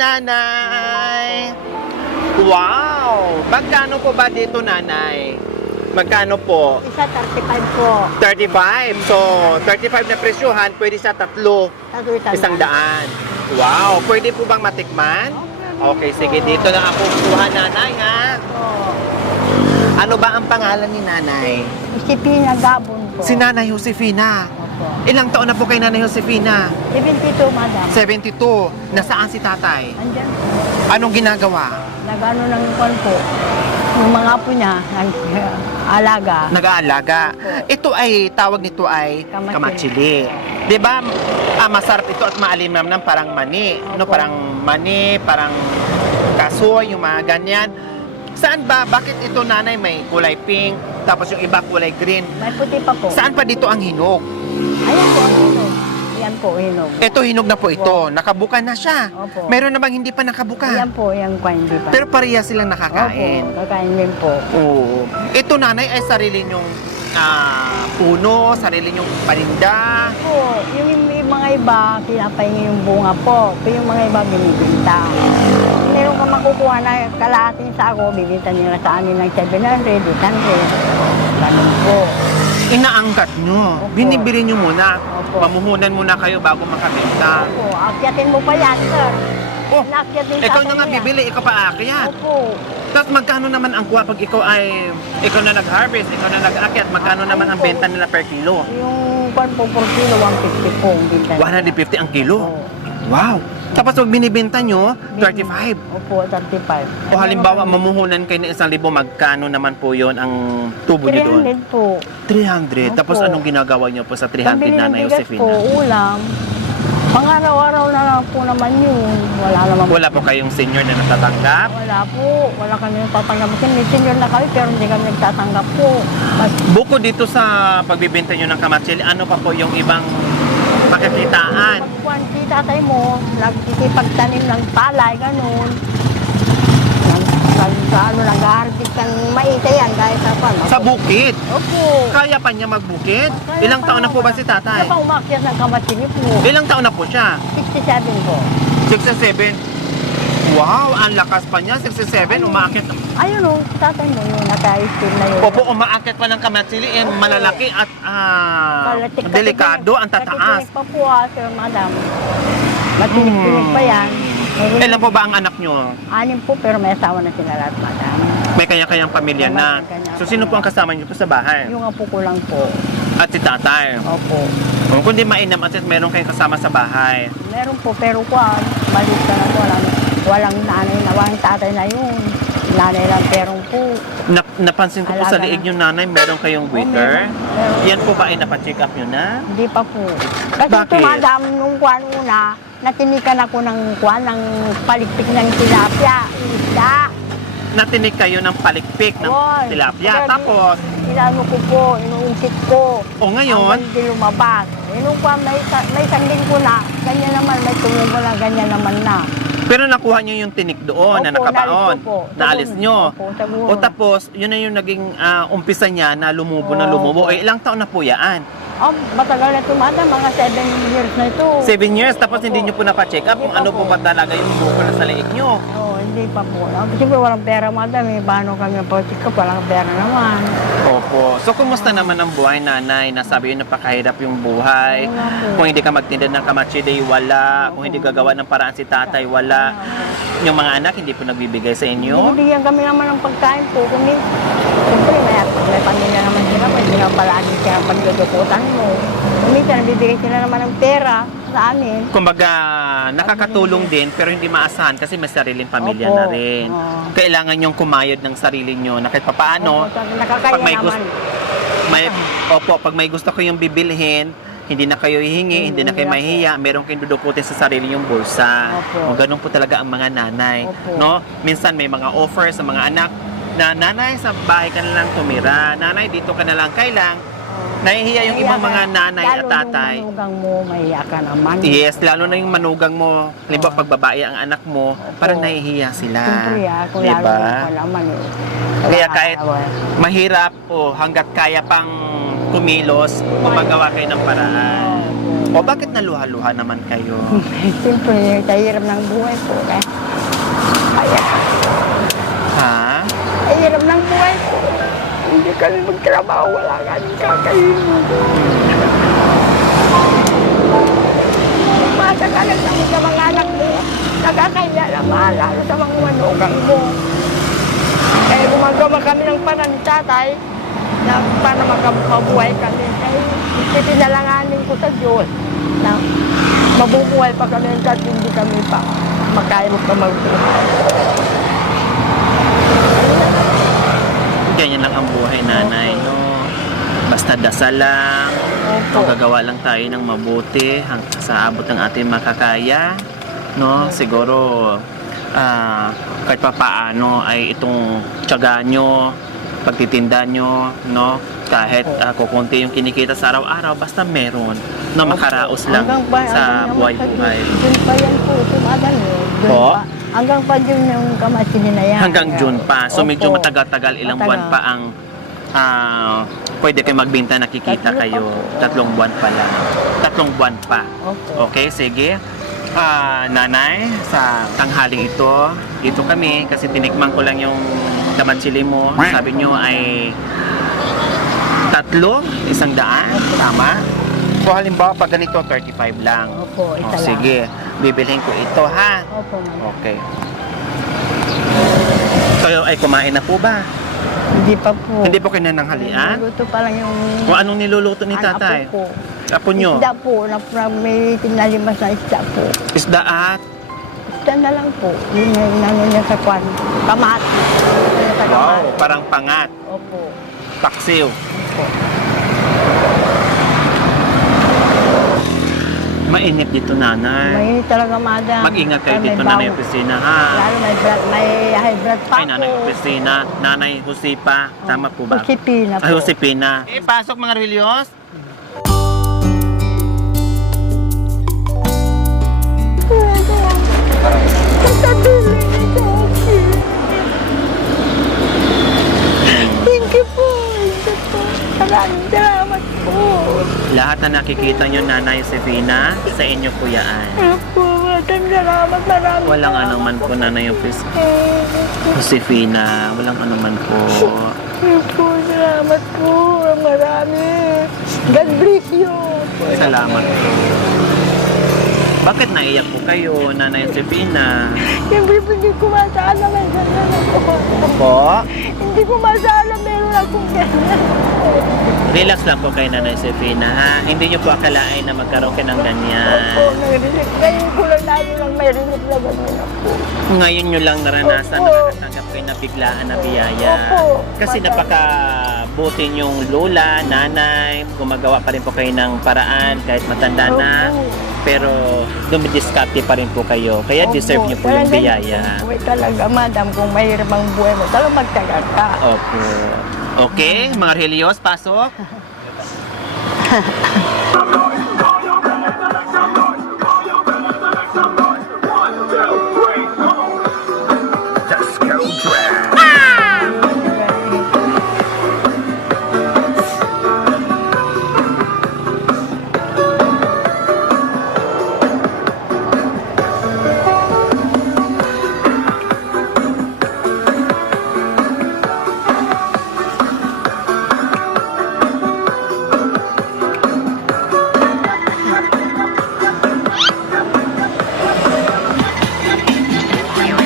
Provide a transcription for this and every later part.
nanay. Wow! Magkano po ba dito, nanay? Magkano po? Isa 35 po. 35. So, 35 na presyohan, pwede sa tatlo. Isang daan. Wow! Pwede po bang matikman? Okay, sige. Dito na ako kuha, nanay, ha? Ano ba ang pangalan ni nanay? Isipina Gabon po. Si Nanay Josefina. Opo. Ilang taon na po kay Nanay Josefina? 72, madam. 72. Nasaan si tatay? Andyan po. Anong ginagawa? Nag-ano ng kwan po. Yung mga po niya, alaga. Nag-aalaga. Ito ay, tawag nito ay Kamatsili. kamatsili. 'Di ba? Masarap ito at maalimam ng parang mani. No, Opo. parang mani, parang kasoy, yung mga ganyan. Saan ba? Bakit ito, nanay, may kulay pink, tapos yung iba kulay green? May puti pa po. Saan pa dito ang hinog? Ayan po, hinog. Yan po, hinog. Ito, hinog na po ito. Nakabuka na siya. Opo. Meron namang hindi pa nakabuka. Ayan po, yung kwan, di ba? Pero pareha silang nakakain. Opo, kakain din po. Oo. Ito, nanay, ay sarili nyong puno, sarili nyong paninda. Po, yung mga iba, pinapahingi yung bunga po. Pero yung mga iba, binibinta. Meron ka makukuha na kalahating sako, bibinta nila sa amin ng 700, 800. Ganun po. Inaangkat nyo. Opo. Binibili nyo muna. Opo. Mamuhunan muna kayo bago makabenta. Opo, akyatin mo pa yan, sir. Oh, Inakyat din ikaw tatay na nga niya. bibili, ikaw pa aakyat. Opo. Tapos magkano naman ang kuha pag ikaw na nag-harvest, ikaw na nag-aakyat, magkano naman ang benta nila per kilo? Yung kwan po, per kilo, 150 po ang binta. 150 ang kilo. Opo. Wow! Tapos pag binibenta nyo, 35. Opo, 35. O halimbawa, mamuhunan kayo ng 1,000, magkano naman po yon ang tubo nyo doon? 300 po. 300. Tapos Opo. anong ginagawa nyo po sa 300, Pambili ng Nanay bigas Josefina? po, ulam. Pang-araw-araw na lang po naman yun. Wala naman po. Wala po kayong senior na natatanggap? Wala po. Wala kami nagtatanggap. Kasi senior na kami pero hindi kami nagtatanggap po. Mas Bukod dito sa pagbibenta nyo ng kamatsili, ano pa po yung ibang makakitaan? pagkuhan si tatay mo, nagkikipagtanim ng palay, ganun. Nag-harvest kang maita yan kahit sa pan. Sa bukid? Opo. Kaya pa niya magbukid? Kaya Ilang pa taon na po ba si Kaya tatay? pa umakyat ng kamatsili po. Ilang taon na po siya? 67 po. 67. Wow, ang lakas pa niya. 67, umaakit. Ayun o, tatay mo yung naka-steam na yun. Opo, umaakit pa ng kamatsili. Malalaki at delikado ang tataas. Matinik pa po sir, madam. Matinik-tinik pa yan. Ilan po ba ang anak nyo? 6 po, pero may asawa na sila lahat, madam. May kanya-kanyang pamilya na. So, sino po ang kasama nyo po sa bahay? Yung apo ko lang po. At si tatay. Opo. Kung di mainam at meron kayong kasama sa bahay. Meron po, pero kwan, malis ka na po. Walang nanay na, walang tatay na yun. Nanay lang perong po. Napansin ko po sa Alaga liig na. nyo, nanay, meron kayong waiter. Meron. Yan po ba ay napacheck up nyo na? Hindi pa po. Kasi Bakit? ito, madam, nung kwan una, natinikan ako ng kwan, ng palikpik ng tilapia, isda. Natinig kayo ng palikpik ng Yun. tilapia. Kaya Tapos, Inano ko po, inuungkit ko. o ngayon, Hanggang di lumabas. Nung kwan, may sandin ko na, ganyan naman, may tumubo na, ganyan naman na. pero nakuha nyo yung tinik doon na Opo, nakabaon. naalis ko po. Naalis nyo. Opo, siguro. O tapos, yun na yung naging umpisa niya na lumubo na Opo. lumubo. Eh, ilang taon na po yan? Matagal na tumada, mga 7 years na ito. 7 years, tapos Opo. hindi nyo po napacheck up Hindi kung pa ano po po. ba talaga yung bukol na sa liig nyo. Oo, hindi pa po. Siyempre walang pera, madam. Paano kami po check up? Walang pera naman. Opo. So, kumusta naman ang buhay, nanay? Nasabi yun, napakahirap yung buhay. Oo nga po. Kung hindi ka magtinda ng kamatsili, wala. Kung hindi gagawa ng paraan si tatay, wala. Yung mga anak, hindi po nagbibigay sa inyo. Binibigyan kami naman ng pagkain po. Kami, siyempre may pamilya naman sila. Pwede nga palagi siya pagdudukutan mo. Minsan, nabibigay sila naman ng pera sa amin. Kumbaga, nakakatulong din, pero hindi maasahan kasi may sariling pamilya Opo. na rin. Oo. Kailangan yung kumayod ng sarili nyo na kahit papaano, Opo, nakakaya pag may naman. pag may gusto kayong bibilhin, hindi na kayo hihingi, hindi na kayo Hindi na mahihiya, meron kayong dudukutin sa sarili yung bulsa. Opo. O ganun po talaga ang mga nanay. Opo. No? Minsan may mga offers sa mga anak na nanay, sa bahay ka na lang tumira. Nanay, dito ka na lang. Kailang, nahihiya yung ibang mga nanay at tatay. Lalo yung manugang mo, mahiya ka naman. Yes, lalo na yung manugang mo. Halimbawa, Oo. pag babae ang anak mo, parang nahihiya sila. Siyempre kung lalo Diba? yung naman eh. Kaya kahit mahirap o hanggat kaya pang kumilos, gumagawa kayo ng paraan. O bakit naluha-luha naman kayo? Siyempre, sa hirap ng buhay po. Kaya, Ha? sa hirap ng buhay po. Hindi kami magtrabaho, wala kami kakainin. Umasa ka lang sa mga anak mo. Nakakaya na lalo sa mga manugang mo. Kaya gumagawa kami ng parang tatay na para mabuhay kami. Kaya ipinalanganin ko sa Diyos na mabubuhay pa kami kahit hindi kami pa makaya pa magbuhay. Ganyan lang ang buhay, nanay, no? Basta dasal lang, o gagawa lang tayo ng mabuti sa abot ng ating makakaya, no? Siguro, kahit pa paano ay itong tiyaga nyo, pagtitinda nyo, no? Kahit kukunti yung kinikita sa araw-araw, basta meron na makaraos lang sa buhay-buhay. June pa yan po, tumagal yun. Po? Hanggang pa June yung kamatinin na yan. Hanggang June pa. So medyo Opo. matagal-tagal, ilang buwan pa ang pwede kayo magbenta, nakikita kayo. 3 buwan pa lang. 3 buwan pa. Opo. Okay, sige. Nanay, sa tanghaling dito kami kasi tinikman ko lang yung damansili mo. Sabi nyo ay 3, 100. Tama? So halimbawa pag ganito 35 lang. Opo, isa lang. Sige, bibilhin ko ito ha. Opo, ma'am. Okay. Kayo ay kumain na po ba? Hindi pa po. Hindi po kayo nananghalian? Luto pa lang yung... Kung anong niluluto ni tatay? Apo ko. Apo nyo? Isda po, may tinalimas na isda po. Isda at? Isda na lang po. Yun na yung ano niya sa kwan. Kamati. Sa Wow, kamati. parang pangat. Opo. Paksiw. Opo. Mainit dito, nanay. Mainit talaga, madam. Mag-ingat kayo May dito, bawang. nanay opisina, ha? Lalo may high blood pa Ay, nanay po. opisina. Nanay Josepa. Tama po ba? Josepina po. Ay, Josepina. Pasok mga religios. Thank you po. Maraming salamat po. Lahat na nakikita nyo, nanay Josefina, sa inyo po yan. Opo, maraming salamat. Maraming Walang salamat anuman po, nanay Josefina. Walang anuman po. Opo, salamat po. Marami. God bless you. Salamat po. Bakit naiyak po kayo, nanay Josefina? Siyempre po hindi ko masala may ganyan ako. Po? Hindi ko masala meron akong ganyan. Relax lang po kayo, nanay Josefina, ha? Hindi nyo po akalain na magkaroon kayo ng ganyan. Opo, narinig. Ngayon ko lang lalo lang may rinig na ganyan ako. Ngayon nyo lang naranasan na Opo. nakatanggap kayo na biglaan na biyaya. Opo. Kasi napakabuti yung lola, nanay, gumagawa pa rin po kayo ng paraan kahit matanda na. Opo. Pero dumidiskarte pa rin po kayo. Kaya Opo, deserve niyo po yung talagang biyaya. Uy, talaga, madam, kung mahirap ang buhay mo, talagang magtagal ka. Opo. Okay, mga religious, pasok.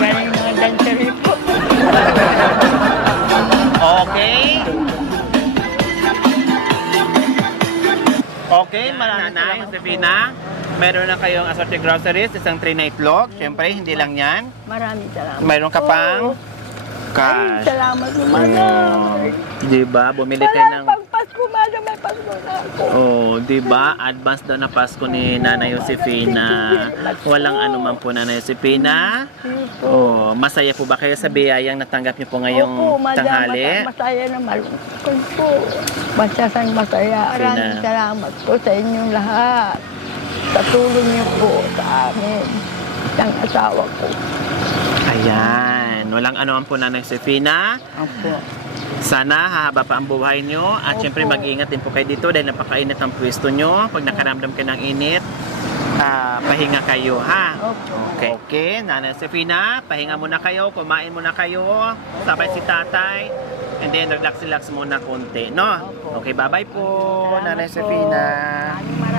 Galing mga dancery po. Okay. Okay, nanay, Josefina. Meron na kayong assorted groceries, isang tray na itlog. Siyempre, hindi lang yan. Maraming salamat. Mayroon ka pang Ay, cash. salamat mo, madam. Diba? Bumili kayo ng... Pag Pasko, madam, may Pasko na ako. Oh, 'di ba? Advance daw na Pasko ni Nanay Josefina. Walang anuman po, Nanay Josefina. Oh, masaya po ba kayo sa biyayang natanggap niyo po ngayong Opo, madam, tanghali? masaya na malungkot po. Basta sang masaya. Okay Maraming na. salamat po sa inyong lahat. Sa tulong niyo po sa amin. Isang asawa ko. Ayan. Walang anuman po, Nanay Josefina. Opo. Sana hahaba pa ang buhay nyo at Opo. syempre mag-ingat din po kayo dito dahil napakainit ang pwesto nyo. Pag nakaramdam kayo ng init, pahinga kayo ha. Opo. Okay, Nanay Sefina, pahinga muna kayo, kumain muna kayo, sabay si tatay, and then relax muna konti, no? Opo. Okay, bye-bye po, Salamat Nanay po. Sefina. Maraming